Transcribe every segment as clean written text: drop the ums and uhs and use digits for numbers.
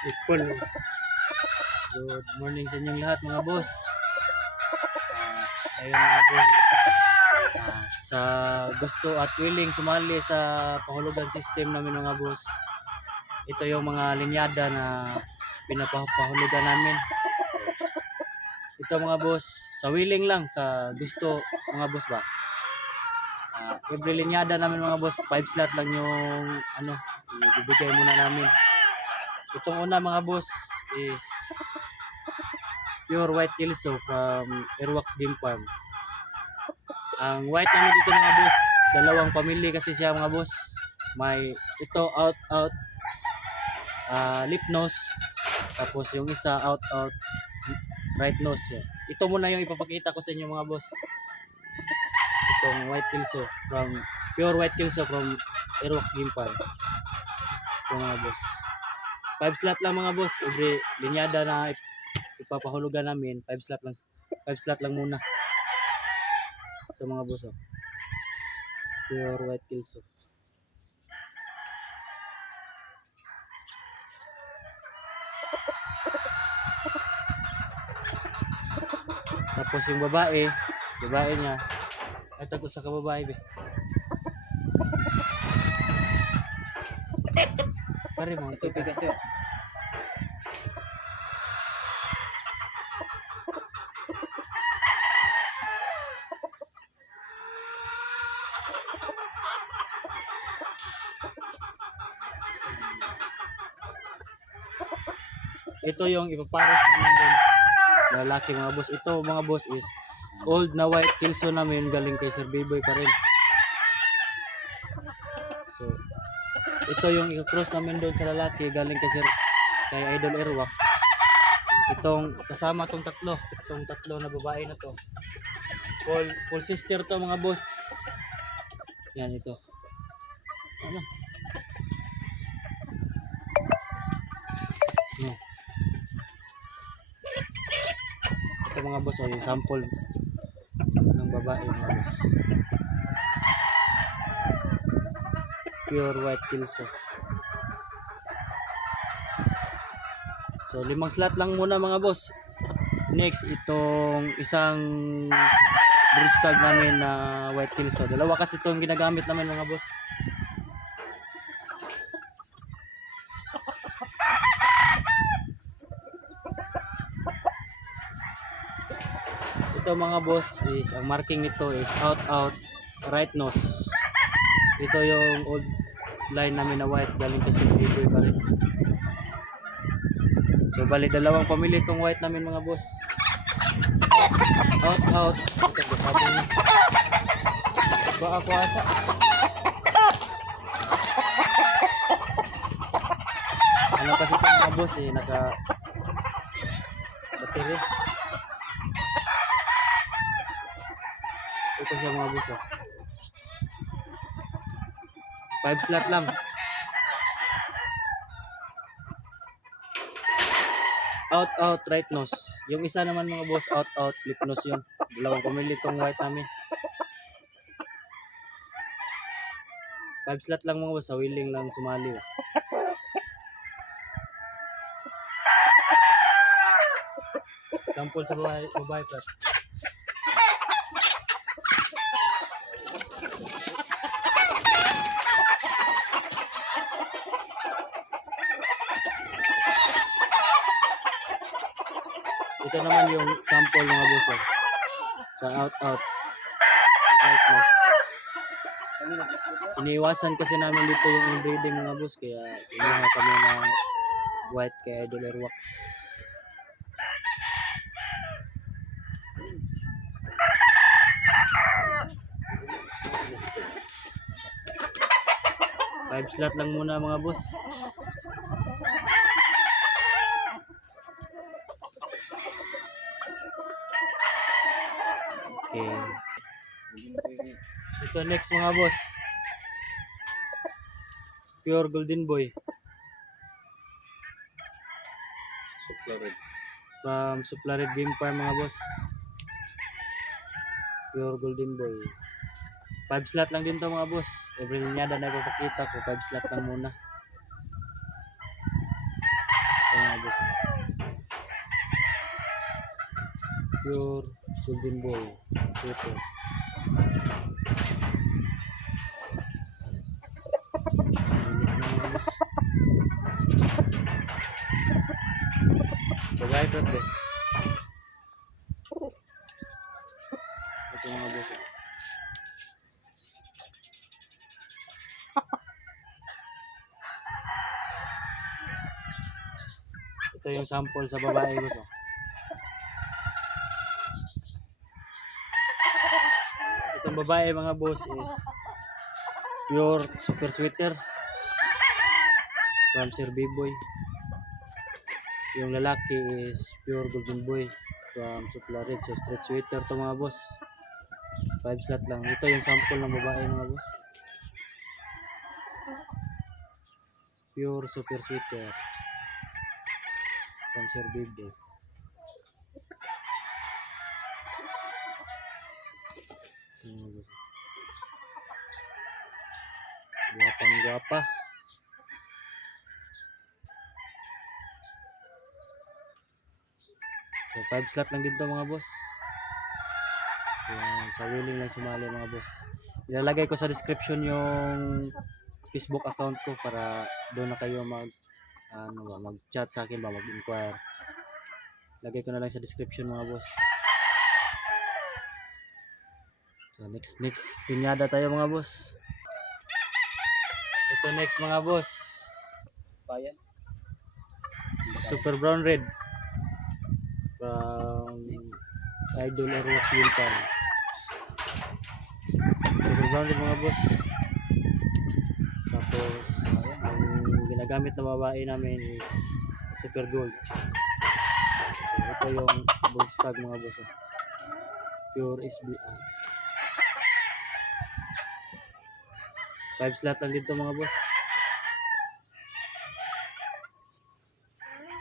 Ipon. Good morning sa inyong lahat mga boss. Ayun mga boss. Sa gusto at willing sumali sa pahulugan system namin mga boss. Ito yung mga linyada na pinapahulugan namin. Ito mga boss, sa willing lang, sa gusto mga boss ba. Every linyada namin mga boss, 5 slot lang yung ibibigay muna namin. Itong una mga boss is pure white Kelso from Airwax Game Farm. Ang white namin dito mga boss, dalawang pamilya kasi siya mga boss. May ito out lip nose, tapos yung isa out right nose. Ito muna yung ipapakita ko sa inyo mga boss. Itong white Kelso from pure white Kelso from Airwax Game Farm. Ito mga boss. 5 slot lang mga boss. Every linyada na ipapahulugan namin, 5 slot lang. 5 slot lang muna. Ito mga boss. Pure white Kelso. Tapos yung babae niya, ito ko sa kababae be. Pare mo, ito kasi. Ito yung ipapares namin din. Lalaki mga boss. Ito mga boss is old na white Kelso namin galing kay Sir Biboy pa rin. So, ito yung i-cross namin doon sa lalaki galing kay Idol Airwax. Itong kasama tong tatlo na babae na to. Full sister to mga boss. Yan ito. Ano? No. Ito mga boss, yung sample ng babae mga boss. Pure white Kelso. So 5 slot lang muna mga boss. Next, itong isang broodstag namin na white Kelso. Dalawa kasi itong ginagamit namin mga boss. Ito mga boss is, ang marking nito is out right nose. Ito yung old line namin na white galing kasi Biboy pa rin. So bali dalawang pamilya itong white namin mga boss. Out. Ito sabi niya. Ba ako asa. Ano kasi itong mga boss naka battery. Ito siya mga boss 5 slot lang. Out right nose. Yung isa naman mga boss out lip nose yun. Dalawang pamilya itong white namin. 5 slot lang mga boss, sa willing lang sumali. Sample sa babae plat. Ito naman yung sample mga boss sa out right nose. Iniiwasan kasi namin dito yung inbreeding mga boss, kaya kinuha kami ng white kay Idol Airwax. Five slot lang muna mga boss. Okay. Ito next mga boss. Pure Golden Boy. Suplared. From Suplared Game Farm mga boss. Pure Golden Boy. 5 slot lang din to mga boss. Every linyada na ipapakita ko, 5 slot lang muna. So boss. Pure golden boy. Ito. Bagay pa ito. Ito mga boss. Ito yung sample sa babae boss. Itong babae mga boss is pure super sweater from Sir B-Boy. Yung lalaki is pure golden boy from Supla Red. So straight sweater to mga boss. 5 slot lang. Ito yung sample ng babae mga boss. Pure super sweater from Sir B-Boy. Guwapang guwapa. So 5 slot lang dito mga boss. Yan, sa willing lang sumali mga boss. Ilalagay ko sa description yung Facebook account ko para doon na kayo mag-chat sa akin ba, mag-inquire. Lagay ko na lang sa description mga boss. So next linyada tayo mga boss. Ito next mga boss. Bayan. Super brown red. From Idol or Wax Wilton. Super brown red mga boss. Tapos ang ginagamit na babae namin is super gold. So, ito yung gold stag mga boss. Pure SBR. 5 slot lang dito mga boss.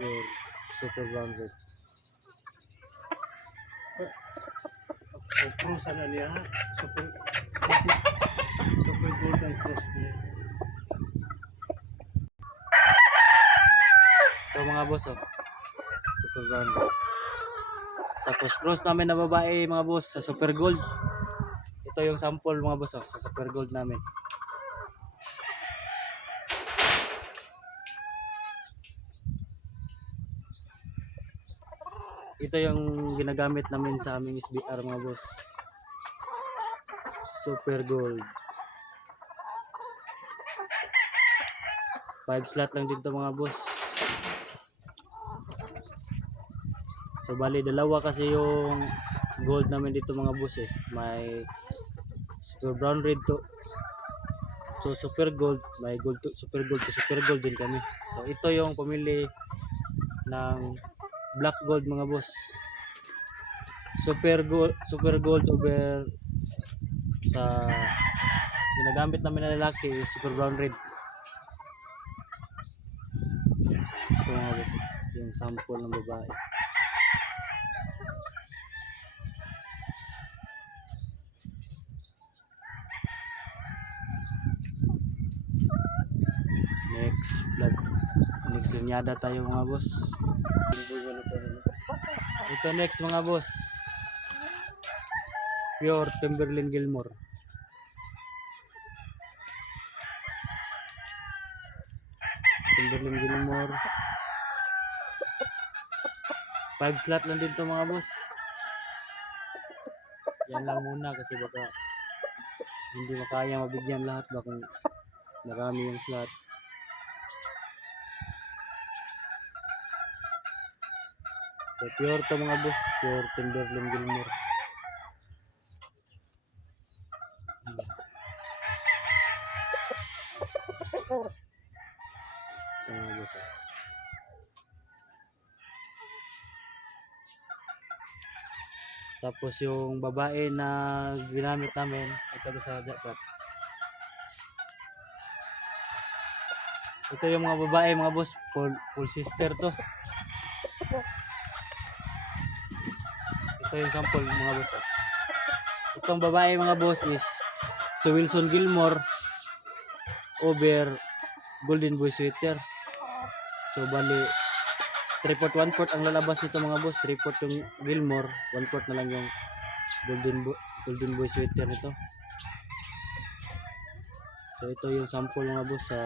Pure super brown red. Cross na niya. Super gold ang cross niya. Ito mga boss super brown red. Tapos cross namin na babae mga boss sa super gold. Ito yung sample mga boss sa super gold namin. Ito yung ginagamit namin sa aming SBR mga boss. Super gold. 5 slot lang dito mga boss. So bali dalawa kasi yung gold namin dito mga boss May super brown red to. So super gold, may gold to super gold din kami. So ito yung pamili ng black gold mga boss. Super gold over sa ginagamit namin na lalaki is super brown red. Ito mga boss, yung sample ng babae. Next linyada tayo mga boss. Ito next mga boss. Pure Timberland Gilmore. Timberland Gilmore. 5 slot lang dito mga boss. Yan lang muna kasi baka hindi makaya mabigyan lahat ba kung marami yung slot. So pure to mga boss, pure Timberland Gilmore. So mga boss. Tapos yung babae na ginamit namin, ito sa jacket. Ito yung mga babae mga boss, full sister to. Ito yung sample mga boss. Itong babae mga boss is si Wilson Gilmore over Golden Boy sweater. So bali 3/4, 1/4 ang lalabas nito mga boss. 3/4 yung Gilmore, 1/4 na lang yung Golden Boy sweater nito. So ito yung sample mga boss sa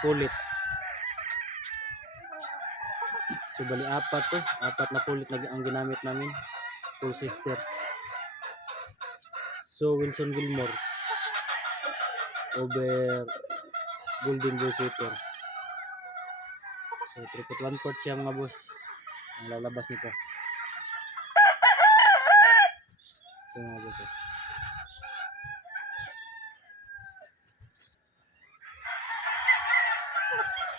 pulit. So bali apat na pulit na ang ginamit namin, full sister. So Wilson Gilmore over Golden Boy sweater. So 3/4, 1/4 siya mga boss ang lalabas nito. Ito mga boss.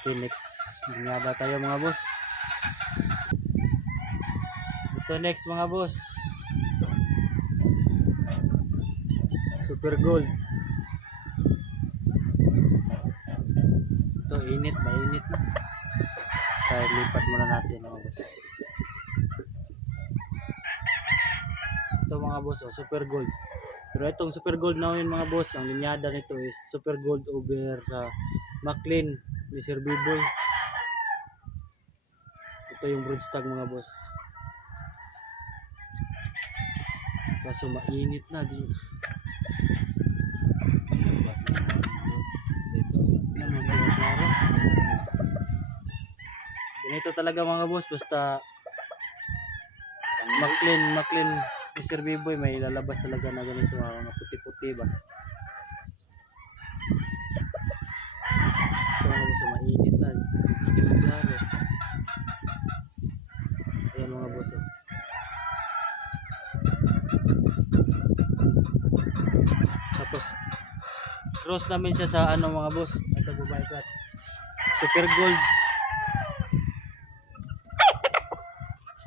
Okay, next linyada tayo mga boss. Ito next mga boss, Super Gold. Ito mainit na. Kaya lipat muna natin mga boss. Ito mga boss, Super Gold. Pero itong Super Gold na yun mga boss, ang linyada nito is Super Gold over sa McLean ni Sir B-Boy. Ito yung broodstag mga boss. Kaso mainit na din. Ganito talaga mga boss, basta McLean ni Sir B-Boy may lalabas talaga na ganito mga puti-puti ba. Ito mga boss, mainit na. Hindi na klaro. Ayan mga boss. Tapos cross namin siya sa ano mga boss. Ito babae cat. Super Gold.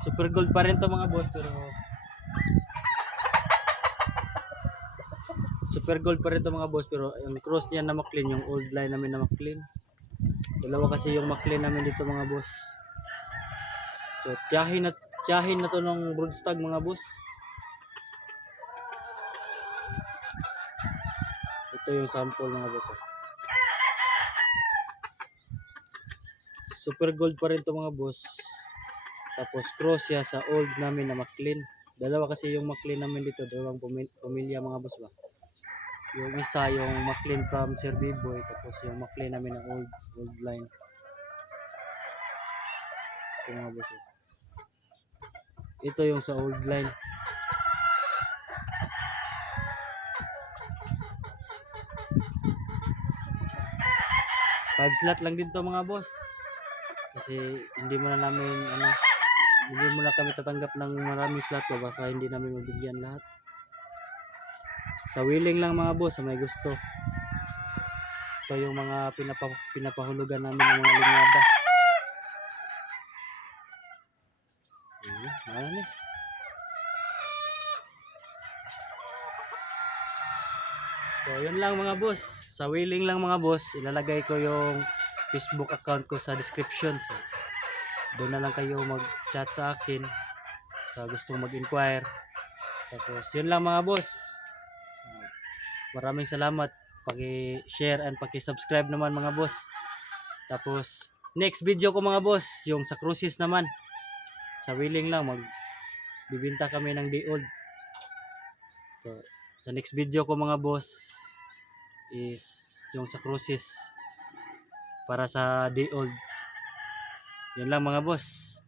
Super Gold pa rin to mga boss, pero Super Gold pa rin to mga boss, pero yung cross niya na McLean, yung old line namin na McLean. Dalawa kasi yung McLean namin dito mga boss. So tiyahin na to ng broodstag mga boss. Ito yung sample mga boss. Super Gold pa rin to mga boss. Tapos cross siya sa old namin na McLean. Dalawa kasi yung McLean namin dito, dalawang pamilya mga boss ba. Yung isa yung McLean from Sir B-Boy, tapos yung McLean namin na old line. Ito mga boss. Ito yung sa old line. Five slot lang din to mga boss. Kasi hindi mo na kami tatanggap ng maraming slot ba, baka hindi namin mabigyan lahat. Sa willing lang mga boss, sa may gusto. Ito yung mga pinapahulugan namin ng mga linyada. Ano? So yun lang mga boss. Sa willing lang mga boss, ilalagay ko yung Facebook account ko sa description. So, doon na lang kayo mag-chat sa akin sa gustong mag-inquire. Tapos yun lang mga boss. Maraming salamat. Paki-share and paki-subscribe naman mga boss. Tapos next video ko mga boss, yung sa cruises naman. Sa willing lang magbibinta kami ng day old. So sa next video ko mga boss is yung sa cruises para sa day old. Yun lang mga boss.